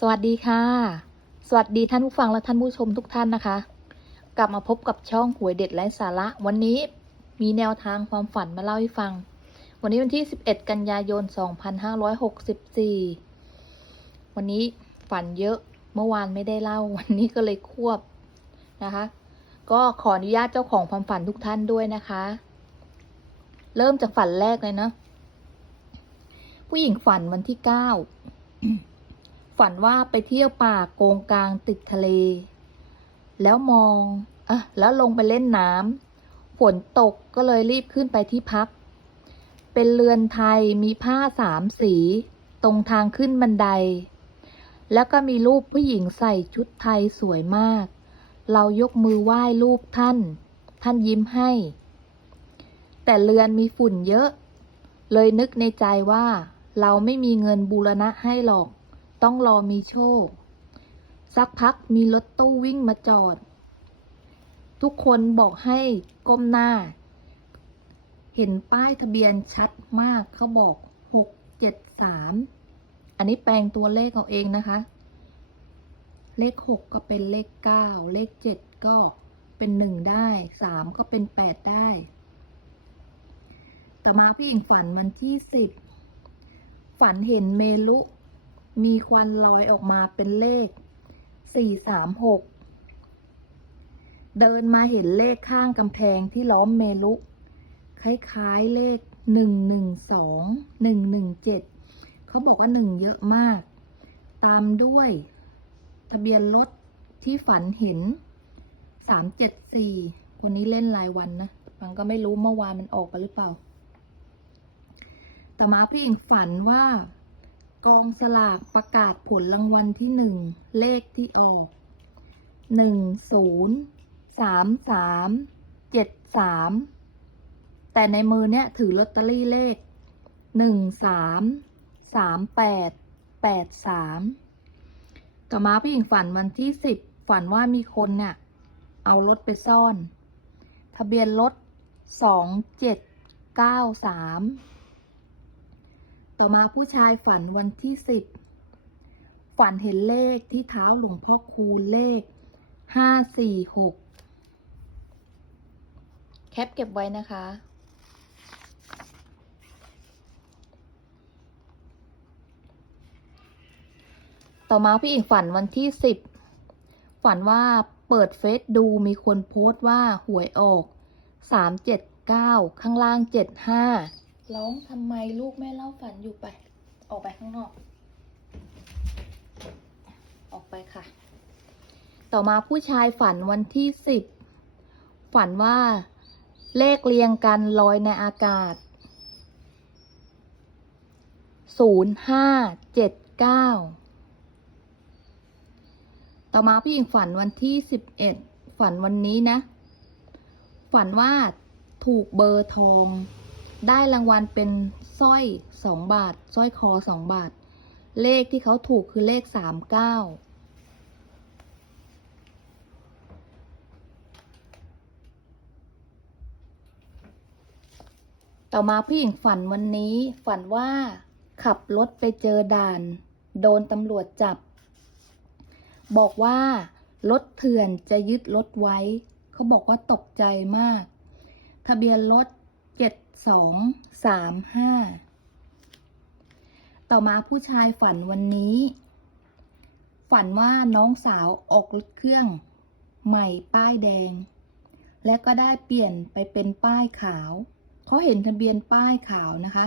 สวัสดีค่ะ สวัสดีท่านผู้ฟังและท่านผู้ชมทุกท่านนะคะ กลับมาพบกับช่องหวยเด็ดไร้สาระ วันนี้มีแนวทางความฝันมาเล่าให้ฟัง วันนี้วันที่ 11 กันยายน 2564 วันนี้ฝันเยอะเมื่อวานไม่ได้เล่า วันนี้ก็เลยควบนะคะ ก็ขออนุญาตเจ้าของความฝันทุกท่านด้วยนะคะ เริ่มจากฝันแรกเลยเนะ ผู้หญิงฝันวันที่9 ฝันว่าไปเที่ยวป่าโกงกลางติดทะเล แล้วมองอะแล้วลงไปเล่นน้ำฝนตกก็เลยรีบขึ้นไปที่พัก เป็นเรือนไทยมีผ้าสามสี ตรงทางขึ้นบันได แล้วก็มีรูปผู้หญิงใส่ชุดไทยสวยมาก เรายกมือไหว้รูปท่าน ท่านยิ้มให้ แต่เรือนมีฝุ่นเยอะ เลยนึกในใจว่า เราไม่มีเงินบูรณะให้หรอก ต้องรอมีโชค สักพักมีรถตู้วิ่งมาจอด ทุกคนบอกให้ก้มหน้า เห็นป้ายทะเบียนชัดมากเขาบอกหกเจ็ดสามอันนี้แปลงตัวเลขเอาเองนะคะ เลขหกก็เป็นเลขเก้าเลขเจ็ดก็เป็นหนึ่งได้สามก็เป็นแปดได้ต่อมาพี่หญิงฝันวันที่สิบฝันเห็นเมลุ มีควันลอยออกมาเป็นเลขสี่สามหกเดินมาเห็นเลขข้างกำแพงที่ล้อมเมลุ คล้ายๆเลขหนึ่งหนึ่งสองหนึ่งหนึ่งเจ็ดเขาบอกว่าหนึ่งเยอะมาก ตามด้วย ทะเบียนรถที่ฝันเห็นสามเจ็ดสี่คนนี้เล่นรายวันนะฟังก็ไม่รู้เมื่อวานมันออกไปหรือเปล่า แต่มาพี่เองฝันว่า กองสลากประกาศผลรางวัลที่หนึ่งเลขที่ออกหนึ่งศูนย์สามสามเจ็ดสามแต่ในมือเนี้ยถือลอตเตอรี่เลขหนึ่งสามสามแปดแปดสามต่อมาพี่หญิงฝันวันที่สิบฝันว่ามีคนเนี่ยเอารถไปซ่อน ทะเบียนรถสองเจ็ดเก้าสาม ต่อมาผู้ชายฝันวันที่สิบฝันเห็นเลขที่เท้าหลวงพ่อคูณเลขห้าสี่หกแคปเก็บไว้นะคะ ต่อมาพี่อิงฝันวันที่สิบฝันว่าเปิดเฟซดูมีคนโพสต์ว่าหวยออกสามเจ็ดเก้าข้างล่างเจ็ดห้า ร้องทำไมลูกแม่เล่าฝันอยู่ไป ออกไปข้างนอก ออกไปค่ะ ต่อมาผู้ชายฝันวันที่สิบฝันว่าเลขเรียงกันลอยในอากาศศูนย์ห้าเจ็ดเก้าต่อมาพี่หญิงฝันวันที่สิบเอ็ดฝันวันนี้นะ ฝันว่าถูกเบอร์ทอง ได้รางวัลเป็นสร้อยสองบาทสร้อยคอสองบาท เลขที่เขาถูกคือเลขสามเก้าต่อมาผู้หญิงฝันวันนี้ ฝันว่าขับรถไปเจอด่าน โดนตำรวจจับ บอกว่ารถเถื่อนจะยึดรถไว้ เขาบอกว่าตกใจมาก ทะเบียนรถ สองสามห้าต่อมาผู้ชายฝันวันนี้ ฝันว่าน้องสาวออกรถเครื่อง ใหม่ป้ายแดง และก็ได้เปลี่ยนไปเป็นป้ายขาวเขาเห็นทะเบียนป้ายขาวนะคะ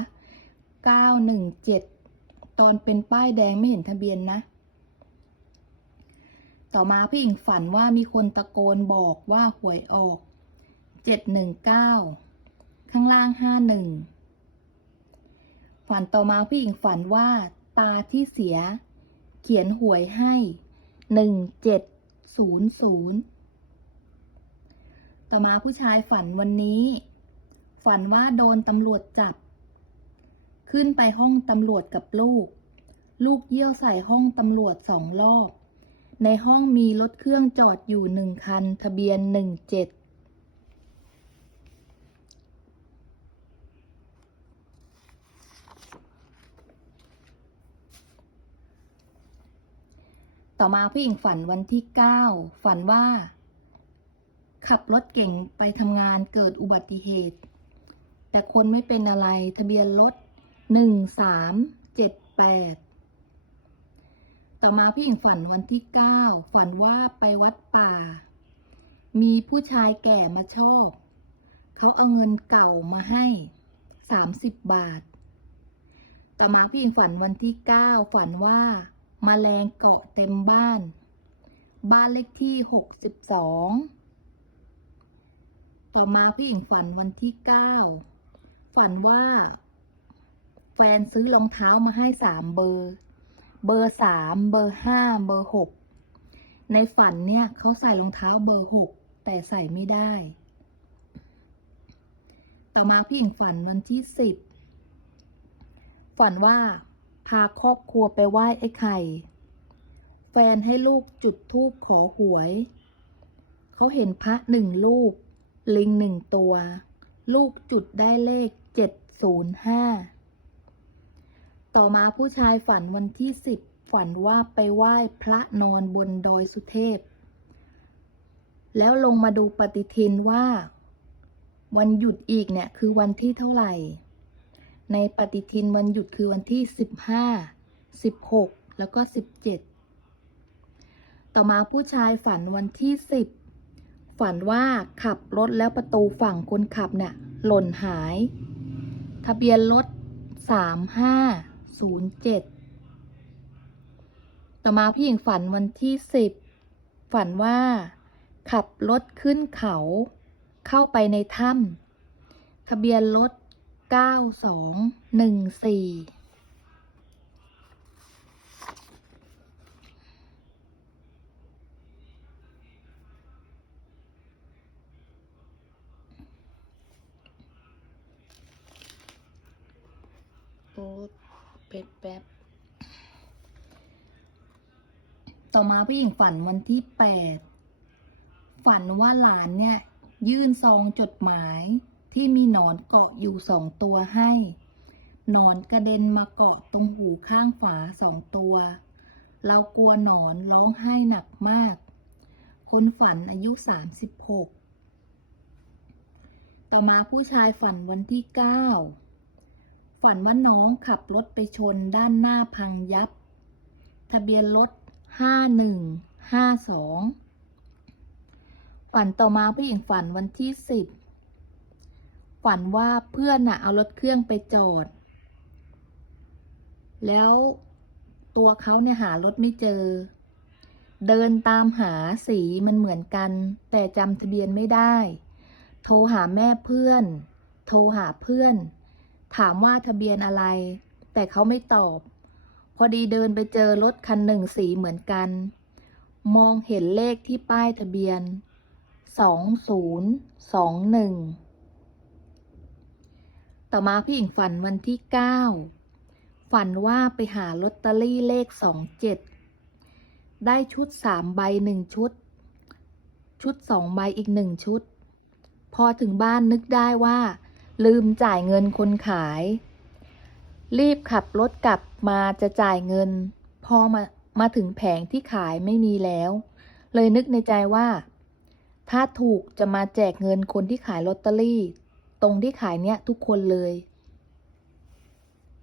917 ตอนเป็นป้ายแดงไม่เห็นทะเบียนนะ ต่อมาพี่หญิงฝันว่ามีคนตะโกนบอกว่าหวยออก 719 ข้างล่าง51ฝันต่อมาพี่หญิงฝันว่าตาที่เสีย เขียนหวยให้1700ต่อมาผู้ชายฝันวันนี้ ฝันว่าโดนตำรวจจับ ขึ้นไปห้องตำรวจกับลูก ลูกเยี่ยวใส่ห้องตำรวจสองรอบ ในห้องมีรถเครื่องจอดอยู่หนึ่งคัน ทะเบียนหนึ่งเจ็ด ต่อมาผู้หญิงฝันวันที่เก้าฝันว่า ขับรถเก่งไปทำงานเกิดอุบัติเหตุ แต่คนไม่เป็นอะไรทะเบียนรถหนึ่งสามเจ็ดแปดต่อมาผู้หญิงฝันวันที่เก้าฝันว่าไปวัดป่า มีผู้ชายแก่มาโชค เขาเอาเงินเก่ามาให้สามสิบาท ต่อมาผู้หญิงฝันวันที่เก้าฝันว่า มาแมลงเกาะเต็มบ้าน บ้านเลขที่หกสิบสองต่อมาผู้หญิงฝันวันที่เก้าฝันว่า แฟนซื้อรองเท้ามาให้สามเบอร์ เบอร์สามเบอร์ห้าเบอร์หกในฝันเนี่ยเขาใส่รองเท้าเบอร์หกแต่ใส่ไม่ได้ ต่อมาผู้หญิงฝันวันที่สิบฝันว่า พาครอบครัวไปไหว้ไอ้ไข่ แฟนให้ลูกจุดธูปขอหวย เขาเห็นพระหนึ่งลูก ลิงหนึ่งตัว ลูกจุดได้เลขเจ็ดศูนย์ห้า ต่อมาผู้ชายฝันวันที่สิบฝันว่าไปไหว้พระนอนบนดอยสุเทพ แล้วลงมาดูปฏิทินว่า วันหยุดอีกเนี่ยคือวันที่เท่าไหร่ ในปฏิทินวันหยุดคือวันที่สิบห้าสิบหกแล้วก็สิบเจ็ดต่อมาผู้ชายฝันวันที่สิบฝันว่าขับรถแล้วประตูฝั่งคนขับเนี่ยหล่นหาย ทะเบียนรถสามห้าศูนย์เจ็ดต่อมาพี่หญิงฝันวันที่สิบฝันว่า ขับรถขึ้นเขา เข้าไปในถ้ำทะเบียนรถ เก้าสองหนึ่งสี่โอ้เป๊บแป๊บ ต่อมาผู้หญิงฝันวันที่แปด ฝันว่าหลานเนี่ย ยื่นซองจดหมาย ที่มีหนอนเกาะอยู่สองตัวให้ หนอนกระเด็นมาเกาะตรงหูข้างฝาสองตัว เรากลัวหนอนร้องไห้หนักมาก คนฝันอายุสามสิบหกต่อมาผู้ชายฝันวันที่เก้าฝันว่าน้องขับรถไปชนด้านหน้าพังยับ ทะเบียนรถห้าหนึ่งห้าสองฝันต่อมาผู้หญิงฝันวันที่สิบ ฝันว่าเพื่อนน่ะเอารถเครื่องไปจอด แล้วตัวเขาเนี่ยหารถไม่เจอ เดินตามหาสีมันเหมือนกัน แต่จำทะเบียนไม่ได้ โทรหาแม่เพื่อน โทรหาเพื่อน ถามว่าทะเบียนอะไร แต่เขาไม่ตอบ พอดีเดินไปเจอรถคันหนึ่งสีเหมือนกัน มองเห็นเลขที่ป้ายทะเบียนสองศูนย์สองหนึ่ง ต่อมาพี่หญิงฝันวันที่เก้าฝันว่าไปหาลอตเตอรี่เลขสองเจ็ดได้ชุดสามใบหนึ่งชุด ชุดสองใบอีกหนึ่งชุด พอถึงบ้านนึกได้ว่า ลืมจ่ายเงินคนขาย รีบขับรถกลับมาจะจ่ายเงิน พอมามาถึงแผงที่ขายไม่มีแล้ว เลยนึกในใจว่า ถ้าถูกจะมาแจกเงินคนที่ขายลอตเตอรี่ ตรงที่ขายเนี้ยทุกคนเลย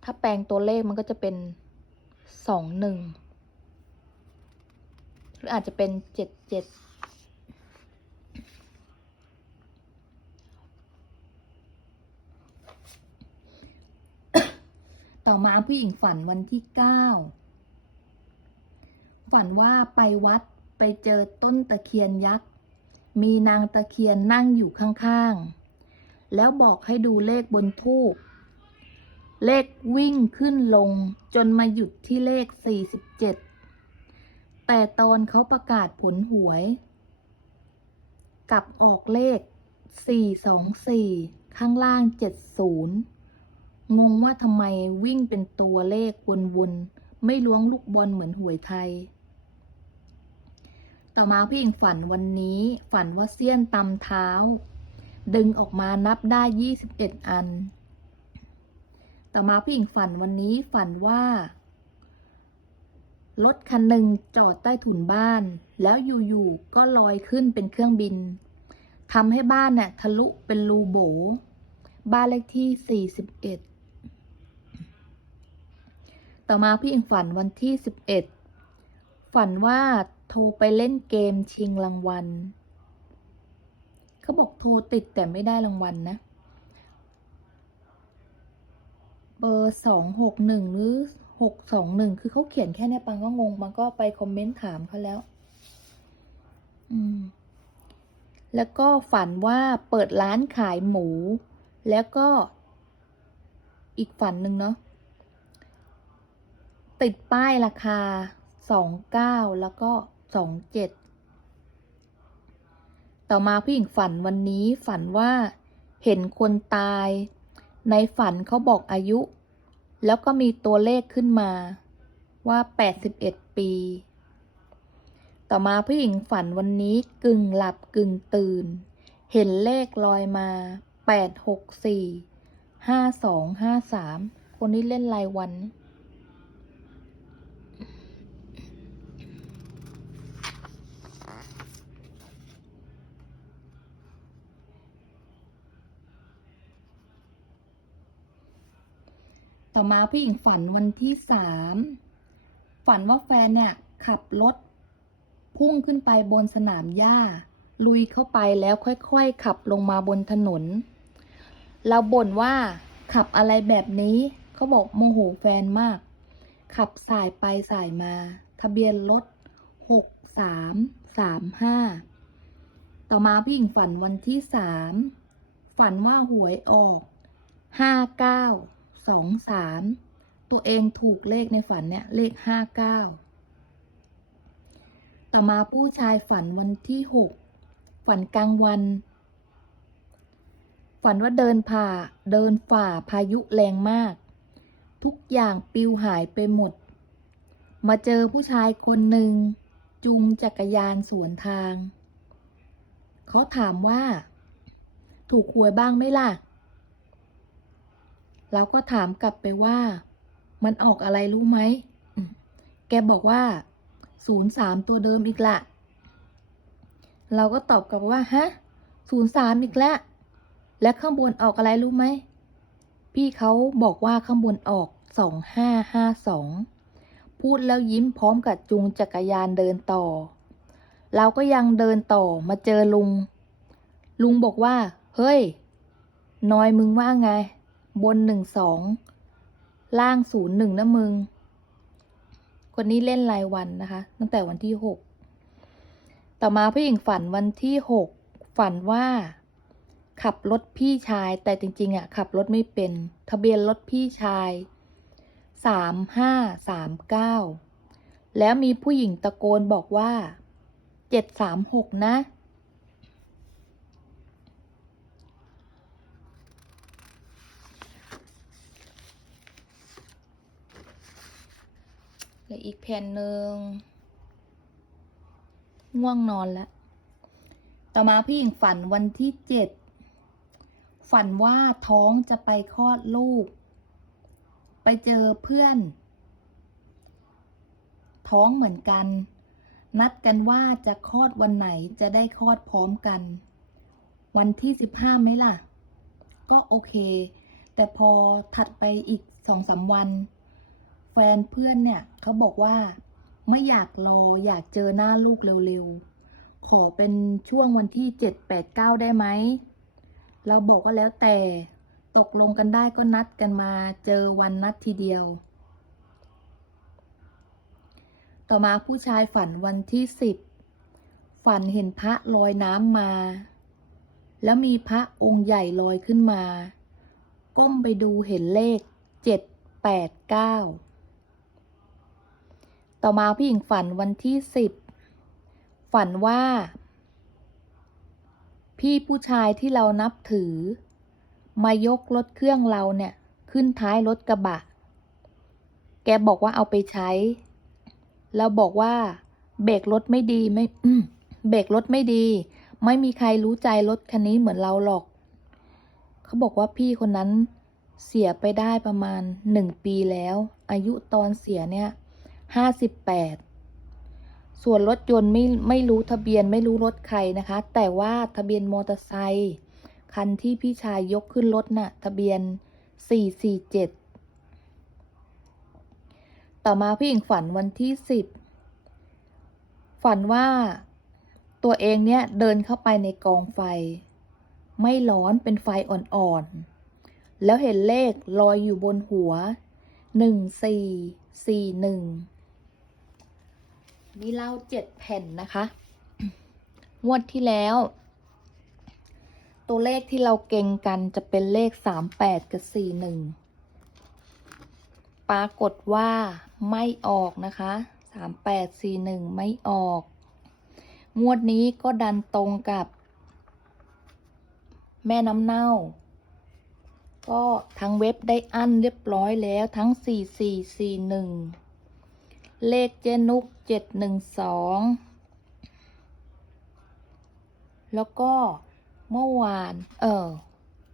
ถ้าแปลงตัวเลขมันก็จะเป็นสองหนึ่งหรืออาจจะเป็นเจ็ดเจ็ดต่อมาผู้หญิงฝันวันที่เก้าฝันว่าไปวัดไปเจอต้นตะเคียนยักษ์ มีนางตะเคียนนั่งอยู่ข้างๆ แล้วบอกให้ดูเลขบนทูปเลขวิ่งขึ้นลงจนมาหยุดที่เลข 47 แต่ตอนเขาประกาศผลหวย กลับออกเลข 424 ข้างล่าง 70 งงว่าทำไมวิ่งเป็นตัวเลขวนๆ ไม่ล้วงลูกบอลเหมือนหวยไทย ต่อมาพี่หญิงฝันวันนี้ฝันว่าเสี้ยนตำเท้า ดึงออกมานับได้ 21 อัน ต่อมาพี่หญิงฝันวันนี้ฝันว่า รถคันหนึ่งจอดใต้ถุนบ้าน แล้วอยู่ๆก็ลอยขึ้นเป็นเครื่องบินทำให้บ้านเนี่ยทะลุเป็นรูโบ บ้านเลขที่ 41 ต่อมาพี่อิงฝันวันที่ 11 ฝันว่าโทรไปเล่นเกมชิงรางวัล เขาบอกโทรติดแต่ไม่ได้รางวัลนะ เบอร์สองหกหนึ่งหรือหกสองหนึ่งคือเขาเขียนแค่เนี้ยปังก็งงปังก็ไปคอมเมนต์ถามเขาแล้ว อืม แล้วก็ฝันว่าเปิดร้านขายหมู แล้วก็อีกฝันหนึ่งเนาะติดป้ายราคาสองเก้าแล้วก็สองเจ็ด ต่อมาพี่หญิงฝันวันนี้ฝันว่าเห็นคนตาย ในฝันเขาบอกอายุ แล้วก็มีตัวเลขขึ้นมาว่า 81 ปี ต่อมาผู้หญิงฝันวันนี้กึ่งหลับกึ่งตื่น เห็นเลขลอยมา 864 5253 คนนี้เล่นรายวัน ต่อมาผู้หญิงฝันวันที่สามฝันว่าแฟนเนี่ยขับรถพุ่งขึ้นไปบนสนามหญ้า ลุยเข้าไปแล้วค่อยๆ ขับลงมาบนถนน เราบ่นว่าขับอะไรแบบนี้เขาบอกโมโหแฟนมาก ขับสายไปสายมา ทะเบียนรถหกสามสามห้าต่อมาพี่หญิงฝันวันที่สามฝันว่าหวยออกห้าเก้า สองสามตัวเองถูกเลขในฝันเนี่ย เลขห้าเก้าต่อมาผู้ชายฝันวันที่หกฝันกลางวัน ฝันว่าเดินผ่าเดินฝ่าพายุแรงมาก ทุกอย่างปิวหายไปหมด มาเจอผู้ชายคนหนึ่งจูงจักรยานสวนทาง เขาถามว่า ถูกหวยบ้างไหมล่ะ เราก็ถามกลับไปว่า มันออกอะไรรู้ไหม แกบอกว่าศูนย์สามตัวเดิมอีกละ เราก็ตอบกลับว่าฮะศูนย์สามอีกแล้ว และข้างบนออกอะไรรู้ไหม พี่เขาบอกว่าข้างบนออกสองห้าห้าสองพูดแล้วยิ้มพร้อมกับจูงจักรยานเดินต่อ เราก็ยังเดินต่อมาเจอลุง ลุงบอกว่า เฮ้ย นอยมึงว่าไง บนหนึ่งสองล่างศูนย์หนึ่งนะมึง คนนี้เล่นรายวันนะคะ ตั้งแต่วันที่หกต่อมาผู้หญิงฝันวันที่หกฝันว่า ขับรถพี่ชายแต่จริงๆอะขับรถไม่เป็น ทะเบียนรถพี่ชายสามห้าสามเก้าแล้วมีผู้หญิงตะโกนบอกว่าเจ็ดสามหกนะ และอีกแผ่นหนึ่งง่วงนอนแล้ว ต่อมาพี่หญิงฝันวันที่เจ็ด ฝันว่าท้องจะไปคลอดลูก ไปเจอเพื่อน ท้องเหมือนกัน นัดกันว่าจะคลอดวันไหนจะได้คลอดพร้อมกัน วันที่สิบห้าไหมล่ะ ก็โอเค แต่พอถัดไปอีกสองสามวัน ฟนเพื่อนเนี่ยเขาบอกว่า ไม่อยากรออยากเจอหน้าลูกเร็วๆ ขอเป็นช่วงวันที่เจ็ดแปดเก้าได้ไหม เราบอกว่าแล้วแต่ตกลงกันได้ก็นัดกันมาเจอวันนัดทีเดียว ต่อมาผู้ชายฝันวันที่สิบฝันเห็นพระลอยน้ำมา แล้วมีพระองค์ใหญ่ลอยขึ้นมา ก้มไปดูเห็นเลขเจ็ดแปดเก้า ต่อมาผู้หญิงฝันวันที่สิบฝันว่า พี่ผู้ชายที่เรานับถือ มายกรถเครื่องเราเนี่ย ขึ้นท้ายรถกระบะ แกบอกว่าเอาไปใช้ แล้วบอกว่า เบรกรถไม่ดีไม่เบรกรถไม่ดี ไม่มีใครรู้ใจรถคันนี้เหมือนเราหรอก เขาบอกว่าพี่คนนั้นเสียไปได้ประมาณหนึ่งปีแล้ว อายุตอนเสียเนี่ย ห้าสิบแปดส่วนรถยนต์ไม่ไม่รู้ทะเบียนไม่รู้รถใครนะคะ แต่ว่าทะเบียนมอเตอร์ไซค์คันที่พี่ชายยกขึ้นรถน่ะทะเบียนสี่สี่เจ็ดต่อมาพี่หญิงฝันวันที่สิบฝันว่าตัวเองเนี่ยเดินเข้าไปในกองไฟ ไม่ร้อนเป็นไฟอ่อนๆ แล้วเห็นเลขลอยอยู่บนหัวหนึ่งสี่สี่หนึ่ง นี่เล่าเจ็ดแผ่นนะคะ งวดที่แล้ว ตัวเลขที่เราเก่งกันจะเป็นเลขสามแปดกับสี่หนึ่งปรากฏว่าไม่ออกนะคะสามแปดสี่หนึ่งไม่ออก งวดนี้ก็ดันตรงกับ แม่น้ำเน่า ก็ทั้งเว็บได้อั้นเรียบร้อยแล้วทั้งสี่สี่สี่หนึ่ง เลขเจนุกเจ็ดหนึ่งสองแล้วก็เมื่อวาน เออ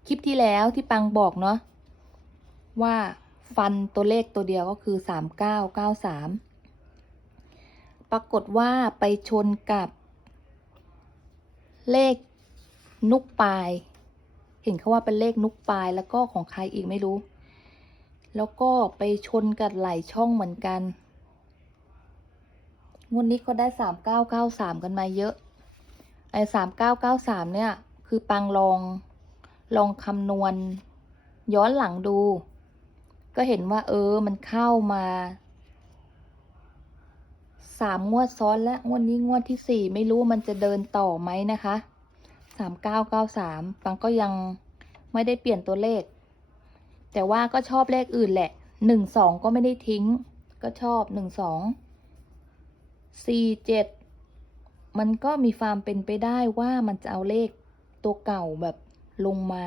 คลิปที่แล้วที่ปังบอกเนาะว่าฟันตัวเลขตัวเดียวก็คือสามเก้าเก้าสามปรากฏว่าไปชนกับ เลขนุกปลาย เห็นเขาว่าเป็นเลขนุกปลายแล้วก็ของใครอีกไม่รู้ แล้วก็ไปชนกับหลายช่องเหมือนกัน งวดนี้เขาได้สามเก้าเก้าสามกันมาเยอะ ไอ้สามเก้าเก้าสามเนี่ย คือปังลอง ลองคำนวณ ย้อนหลังดู ก็เห็นว่า เออ มันเข้ามาสามงวดซ้อนและงวดนี้งวดที่สี่ไม่รู้มันจะเดินต่อไหมนะคะสามเก้าเก้าสามปังก็ยังไม่ได้เปลี่ยนตัวเลข แต่ว่าก็ชอบเลขอื่นแหละหนึ่งสองก็ไม่ได้ทิ้ง ก็ชอบหนึ่งสอง สี่เจ็ดมันก็มีความเป็นไปได้ว่ามันจะเอาเลขตัวเก่าแบบลงมา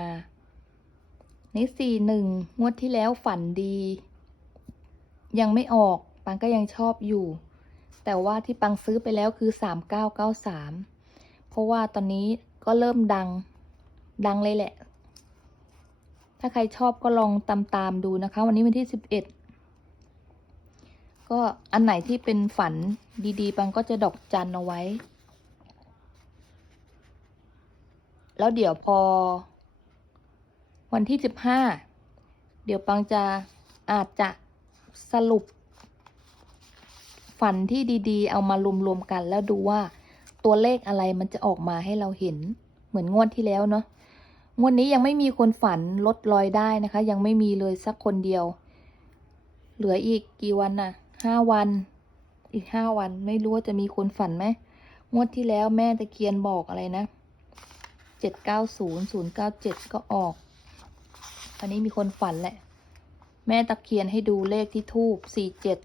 ในสี่หนึ่งงวดที่แล้วฝันดี ยังไม่ออกปังก็ยังชอบอยู่ แต่ว่าที่ปังซื้อไปแล้วคือสามเก้าเก้าสามเพราะว่าตอนนี้ก็เริ่มดัง ดังเลยแหละ ถ้าใครชอบก็ลองตามตามดูนะคะ วันนี้วันที่สิบเอ็ด ก็อันไหนที่เป็นฝันดีๆปังก็จะดอกจันเอาไว้ แล้วเดี๋ยวพอ วันที่สิบห้าเดี๋ยวปังจะอาจจะสรุป ฝันที่ดีๆ เอามารวมๆกัน แล้วดูว่าตัวเลขอะไรมันจะออกมาให้เราเห็นเหมือนงวดที่แล้วเนาะงวดนี้ยังไม่มีคนฝันลดรอยได้นะคะ ยังไม่มีเลยสักคนเดียว เหลืออีกกี่วันน่ะ ห้าวัน อีกห้าวัน ไม่รู้ว่าจะมีคนฝันไหมงวดที่แล้วแม่ตะเคียนบอกอะไรนะเจ็ดเก้าศูนย์ศูนย์เก้าเจ็ดก็ออก อันนี้มีคนฝันแหละ แม่ตะเคียนให้ดูเลขที่ทูบสี่เจ็ด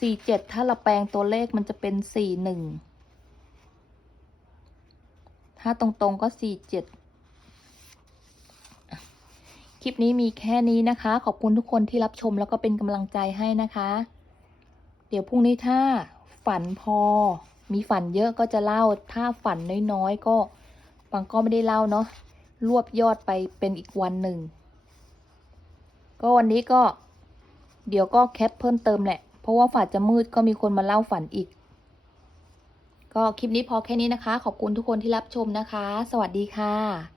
สี่เจ็ดถ้าเราแปลงตัวเลขมันจะเป็นสี่หนึ่งถ้าตรงๆก็สี่เจ็ดคลิปนี้มีแค่นี้นะคะ ขอบคุณทุกคนที่รับชมแล้วก็เป็นกำลังใจให้นะคะ เดี๋ยวพรุ่งนี้ถ้าฝันพอ มีฝันเยอะก็จะเล่า ถ้าฝันน้อยๆก็บางก็ไม่ได้เล่าเนาะ รวบยอดไปเป็นอีกวันหนึ่ง ก็วันนี้ก็ เดี๋ยวก็แคปเพิ่มเติมแหละ เพราะว่าฝันจะมืดก็มีคนมาเล่าฝันอีก ก็คลิปนี้พอแค่นี้นะคะ ขอบคุณทุกคนที่รับชมนะคะ สวัสดีค่ะ